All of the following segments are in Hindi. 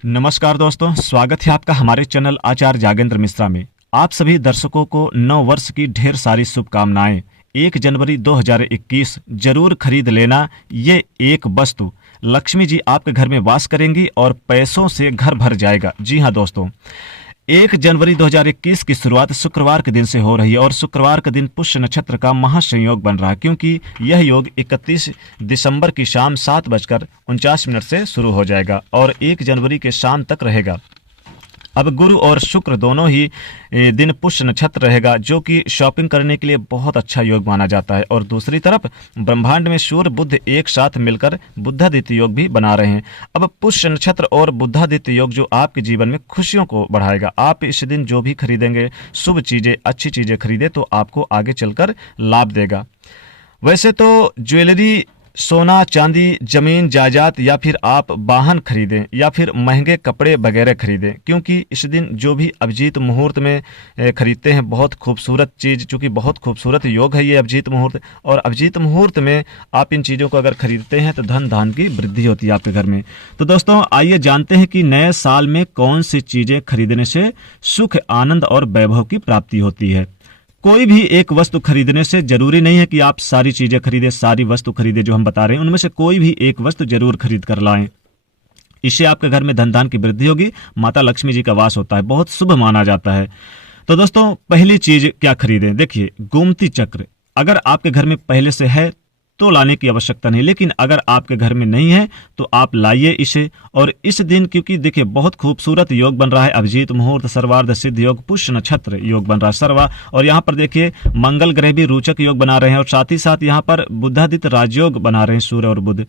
नमस्कार दोस्तों, स्वागत है आपका हमारे चैनल आचार्य जागेंद्र मिश्रा में। आप सभी दर्शकों को नव वर्ष की ढेर सारी शुभकामनाएं। 1 जनवरी 2021 जरूर खरीद लेना ये एक वस्तु। लक्ष्मी जी आपके घर में वास करेंगी और पैसों से घर भर जाएगा। जी हाँ दोस्तों, 1 जनवरी 2021 की शुरुआत शुक्रवार के दिन से हो रही है और शुक्रवार का दिन पुष्य नक्षत्र का महासंयोग बन रहा है, क्योंकि यह योग 31 दिसंबर की शाम 7:49 से शुरू हो जाएगा और 1 जनवरी के शाम तक रहेगा। अब गुरु और शुक्र दोनों ही दिन पुष्य नक्षत्र रहेगा, जो कि शॉपिंग करने के लिए बहुत अच्छा योग माना जाता है। और दूसरी तरफ ब्रह्मांड में सूर्य बुध एक साथ मिलकर बुधादित्य योग भी बना रहे हैं। अब पुष्य नक्षत्र और बुधादित्य योग जो आपके जीवन में खुशियों को बढ़ाएगा। आप इस दिन जो भी खरीदेंगे, शुभ चीज़ें, अच्छी चीज़ें खरीदे तो आपको आगे चलकर लाभ देगा। वैसे तो ज्वेलरी, सोना चांदी, जमीन जायदाद या फिर आप वाहन खरीदें या फिर महंगे कपड़े वगैरह खरीदें, क्योंकि इस दिन जो भी अभिजीत मुहूर्त में खरीदते हैं, बहुत खूबसूरत चीज़, चूँकि बहुत खूबसूरत योग है ये अभिजीत मुहूर्त, और अभिजीत मुहूर्त में आप इन चीज़ों को अगर खरीदते हैं तो धन धान की वृद्धि होती है आपके घर में। तो दोस्तों आइए जानते हैं कि नए साल में कौन सी चीज़ें खरीदने से सुख, आनंद और वैभव की प्राप्ति होती है। कोई भी एक वस्तु खरीदने से जरूरी नहीं है कि आप सारी चीजें खरीदें, सारी वस्तु खरीदें जो हम बता रहे हैं, उनमें से कोई भी एक वस्तु जरूर खरीद कर लाएं। इससे आपके घर में धन धान की वृद्धि होगी, माता लक्ष्मी जी का वास होता है, बहुत शुभ माना जाता है। तो दोस्तों पहली चीज क्या खरीदें, देखिए गोमती चक्र अगर आपके घर में पहले से है तो लाने की आवश्यकता नहीं, लेकिन अगर आपके घर में नहीं है तो आप लाइए इसे। और इस दिन क्योंकि देखिए बहुत खूबसूरत योग बन रहा है, अभिजीत मुहूर्त, सर्वार्ध सिद्ध योग, पुष्य नक्षत्र योग बन रहा है सर्वा, और यहाँ पर देखिए मंगल ग्रह भी रोचक योग बना रहे हैं और साथ ही साथ यहाँ पर बुधादित्य राजयोग बना रहे हैं सूर्य और बुध।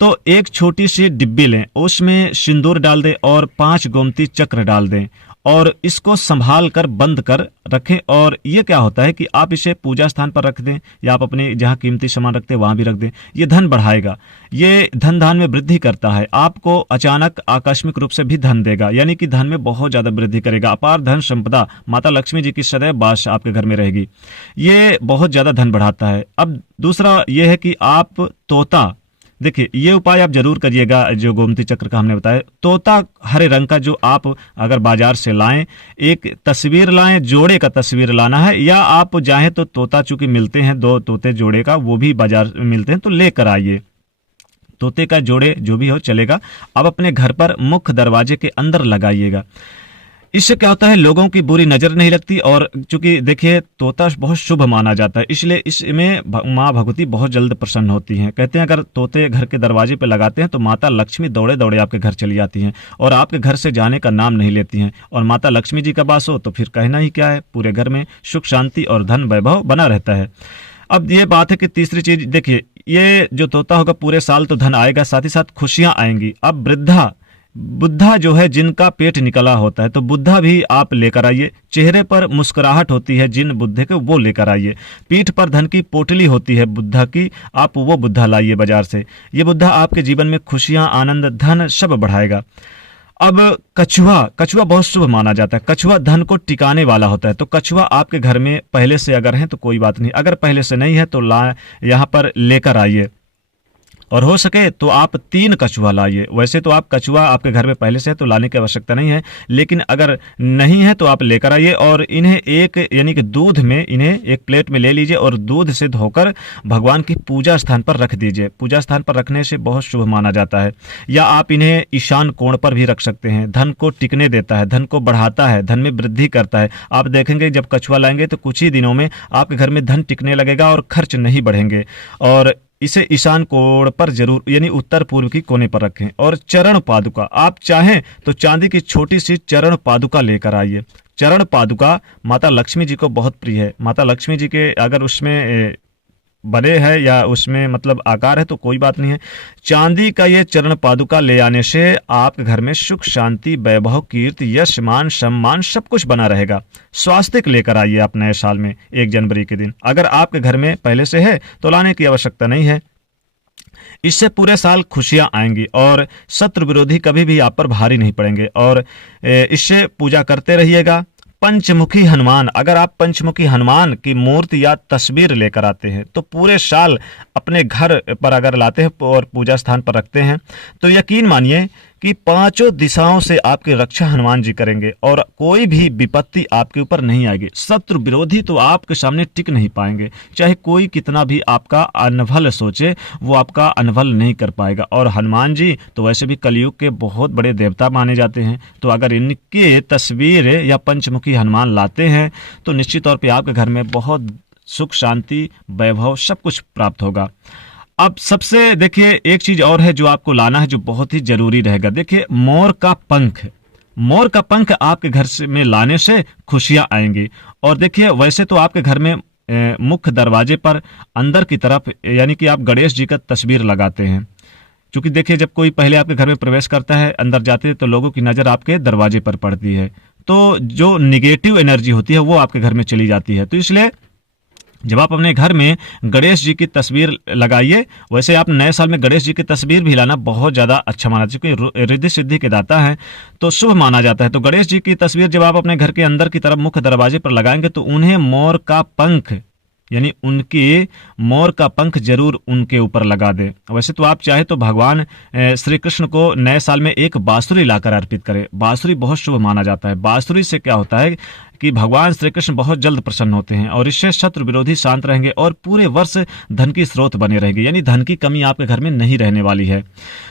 तो एक छोटी सी डिब्बी लें, उसमें सिंदूर डाल दें और 5 गोमती चक्र डाल दें और इसको संभाल कर बंद कर रखें। और ये क्या होता है कि आप इसे पूजा स्थान पर रख दें या आप अपने जहाँ कीमती सामान रखते हैं वहाँ भी रख दें। ये धन बढ़ाएगा, ये धन धान में वृद्धि करता है, आपको अचानक आकस्मिक रूप से भी धन देगा, यानी कि धन में बहुत ज़्यादा वृद्धि करेगा। अपार धन संपदा, माता लक्ष्मी जी की सदैव वास आपके घर में रहेगी, ये बहुत ज़्यादा धन बढ़ाता है। अब दूसरा ये है कि आप तोता, देखिए ये उपाय आप जरूर करिएगा जो गोमती चक्र का हमने बताया। तोता हरे रंग का जो आप अगर बाजार से लाएं, एक तस्वीर लाएं, जोड़े का तस्वीर लाना है, या आप चाहें तो तोता चूंकि मिलते हैं 2 तोते जोड़े का, वो भी बाजार में मिलते हैं, तो लेकर आइए। तोते का जोड़े जो भी हो चलेगा, अब अपने घर पर मुख्य दरवाजे के अंदर लगाइएगा। इससे क्या होता है, लोगों की बुरी नजर नहीं लगती, और चूंकि देखिए तोता बहुत शुभ माना जाता है, इसलिए इसमें माँ भगवती बहुत जल्द प्रसन्न होती हैं। कहते हैं अगर तोते घर के दरवाजे पर लगाते हैं तो माता लक्ष्मी दौड़े दौड़े आपके घर चली आती हैं और आपके घर से जाने का नाम नहीं लेती हैं। और माता लक्ष्मी जी का वास हो तो फिर कहना ही क्या है, पूरे घर में सुख शांति और धन वैभव बना रहता है। अब ये बात है कि तीसरी चीज देखिए, ये जो तोता होगा पूरे साल तो धन आएगा, साथ ही साथ खुशियां आएंगी। अब बुद्धा जो है जिनका पेट निकला होता है, तो बुद्धा भी आप लेकर आइए। चेहरे पर मुस्कुराहट होती है जिन बुद्धे के, वो लेकर आइए। पीठ पर धन की पोटली होती है बुद्धा की, आप वो बुद्धा लाइए बाजार से। ये बुद्धा आपके जीवन में खुशियां, आनंद, धन सब बढ़ाएगा। अब कछुआ बहुत शुभ माना जाता है, कछुआ धन को टिकाने वाला होता है, तो कछुआ आपके घर में पहले से अगर है तो कोई बात नहीं, अगर पहले से नहीं है तो यहाँ पर लेकर आइए। और हो सके तो आप 3 कछुआ लाइए। वैसे तो आप कछुआ आपके घर में पहले से है तो लाने की आवश्यकता नहीं है, लेकिन अगर नहीं है तो आप लेकर आइए और इन्हें एक यानी कि दूध में इन्हें एक प्लेट में ले लीजिए और दूध से धोकर भगवान की पूजा स्थान पर रख दीजिए। पूजा स्थान पर रखने से बहुत शुभ माना जाता है। या आप इन्हें ईशान कोण पर भी रख सकते हैं, धन को टिकने देता है, धन को बढ़ाता है, धन में वृद्धि करता है। आप देखेंगे जब कछुआ लाएंगे तो कुछ ही दिनों में आपके घर में धन टिकने लगेगा और खर्च नहीं बढ़ेंगे। और इसे ईशान कोण पर जरूर यानी उत्तर पूर्व की कोने पर रखें। और चरण पादुका, आप चाहें तो चांदी की छोटी सी चरण पादुका लेकर आइए। चरण पादुका माता लक्ष्मी जी को बहुत प्रिय है। माता लक्ष्मी जी के अगर उसमें बड़े है या उसमें मतलब आकार है तो कोई बात नहीं है। चांदी का ये चरण पादुका ले आने से आपके घर में सुख, शांति, वैभव, कीर्ति, यश, मान, सम्मान सब कुछ बना रहेगा। स्वास्तिक लेकर आइए आप नए साल में 1 जनवरी के दिन। अगर आपके घर में पहले से है तो लाने की आवश्यकता नहीं है। इससे पूरे साल खुशियां आएंगी और शत्रु विरोधी कभी भी आप पर भारी नहीं पड़ेंगे। और इससे पूजा करते रहिएगा। पंचमुखी हनुमान, अगर आप पंचमुखी हनुमान की मूर्ति या तस्वीर लेकर आते हैं तो पूरे साल अपने घर पर अगर लाते हैं और पूजा स्थान पर रखते हैं तो यकीन मानिए कि कि पांचों दिशाओं से आपकी रक्षा हनुमान जी करेंगे और कोई भी विपत्ति आपके ऊपर नहीं आएगी। शत्रु विरोधी तो आपके सामने टिक नहीं पाएंगे, चाहे कोई कितना भी आपका अनभल सोचे, वो आपका अनभल नहीं कर पाएगा। और हनुमान जी तो वैसे भी कलयुग के बहुत बड़े देवता माने जाते हैं, तो अगर इनके तस्वीर या पंचमुखी हनुमान लाते हैं तो निश्चित तौर पर आपके घर में बहुत सुख, शांति, वैभव सब कुछ प्राप्त होगा। अब सबसे देखिए एक चीज और है जो आपको लाना है, जो बहुत ही जरूरी रहेगा। देखिए मोर का पंख, मोर का पंख आपके घर में लाने से खुशियां आएंगी। और देखिए वैसे तो आपके घर में मुख्य दरवाजे पर अंदर की तरफ यानी कि आप गणेश जी का तस्वीर लगाते हैं, क्योंकि देखिए जब कोई पहले आपके घर में प्रवेश करता है, अंदर जाते हैं तो लोगों की नज़र आपके दरवाजे पर पड़ती है, तो जो निगेटिव एनर्जी होती है वो आपके घर में चली जाती है। तो इसलिए जब आप अपने घर में गणेश जी की तस्वीर लगाइए, वैसे आप नए साल में गणेश जी की तस्वीर भी लाना बहुत ज़्यादा अच्छा माना जाता है, क्योंकि रिद्धि सिद्धि के दाता है तो शुभ माना जाता है। तो गणेश जी की तस्वीर जब आप अपने घर के अंदर की तरफ मुख्य दरवाजे पर लगाएंगे तो उन्हें मोर का पंख यानी उनके मोर का पंख जरूर उनके ऊपर लगा दें। वैसे तो आप चाहे तो भगवान श्री कृष्ण को नए साल में एक बांसुरी लाकर अर्पित करें। बांसुरी बहुत शुभ माना जाता है। बांसुरी से क्या होता है कि भगवान श्री कृष्ण बहुत जल्द प्रसन्न होते हैं और इससे शत्रु विरोधी शांत रहेंगे और पूरे वर्ष धन की स्रोत बने रहेंगे, यानी धन की कमी आपके घर में नहीं रहने वाली है।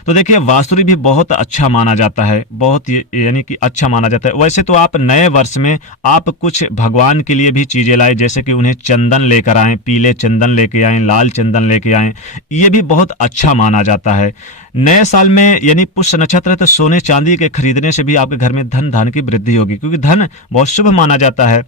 तो देखिए बांसुरी भी बहुत अच्छा माना जाता है, बहुत यानी कि अच्छा माना जाता है। वैसे तो आप नए वर्ष में आप कुछ भगवान के लिए भी चीजें लाए, जैसे कि उन्हें चंदन लेकर आएं, पीले चंदन लेके आएं, लाल चंदन लेके आएं, ये भी बहुत अच्छा माना जाता है। नए साल में यानी पुष्य नक्षत्र है तो सोने चांदी के खरीदने से भी आपके घर में धन धान की वृद्धि होगी, क्योंकि धन बहुत शुभ माना जाता है।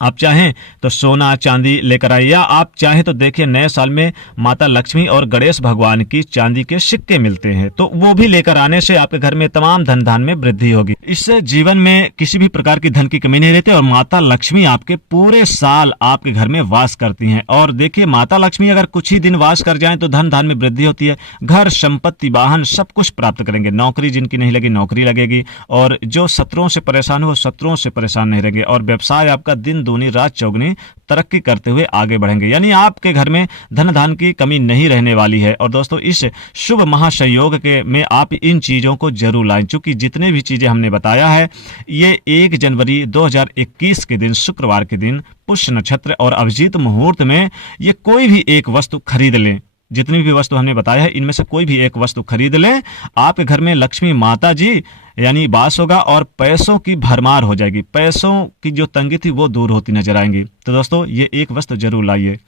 आप चाहें तो सोना चांदी लेकर आए, या आप चाहें तो देखिए नए साल में माता लक्ष्मी और गणेश भगवान की चांदी के सिक्के मिलते हैं, तो वो भी लेकर आने से आपके घर में तमाम धन धान में वृद्धि होगी। इससे जीवन में किसी भी प्रकार की धन की कमी नहीं रहती और माता लक्ष्मी आपके पूरे साल आपके घर में वास करती हैं। और देखिए माता लक्ष्मी अगर कुछ ही दिन वास कर जाएं तो धन धान में वृद्धि होती है, घर संपत्ति वाहन सब कुछ प्राप्त करेंगे। नौकरी जिनकी नहीं लगी नौकरी लगेगी, और जो शत्रुओं से परेशान हो शत्रुओं से परेशान नहीं रहेंगे, और व्यवसाय आपका दिन दूनी रात चौगनी तरक्की करते हुए आगे बढ़ेंगे, यानी आपके घर में धन धान की कमी नहीं रहने वाली है। और दोस्तों इस शुभ महासंयोग के में आप इन चीजों को जरूर लाएं, क्योंकि जितने भी चीजें हमने बताया है ये 1 जनवरी 2021 के दिन शुक्रवार के दिन पुष्य नक्षत्र और अभिजीत मुहूर्त में ये कोई भी एक वस्तु खरीद लें। जितनी भी वस्तु हमने बताया है इनमें से कोई भी एक वस्तु खरीद लें, आपके घर में लक्ष्मी माता जी यानी वास होगा और पैसों की भरमार हो जाएगी। पैसों की जो तंगी थी वो दूर होती नजर आएंगी। तो दोस्तों ये एक वस्तु जरूर लाइए।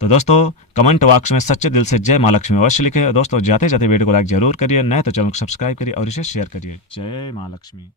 तो दोस्तों कमेंट बॉक्स में सच्चे दिल से जय मां लक्ष्मी अवश्य लिखे। दोस्तों जाते जाते वीडियो को लाइक जरूर करिए, नए तो चैनल को सब्सक्राइब करिए और इसे शेयर करिए। जय मां लक्ष्मी।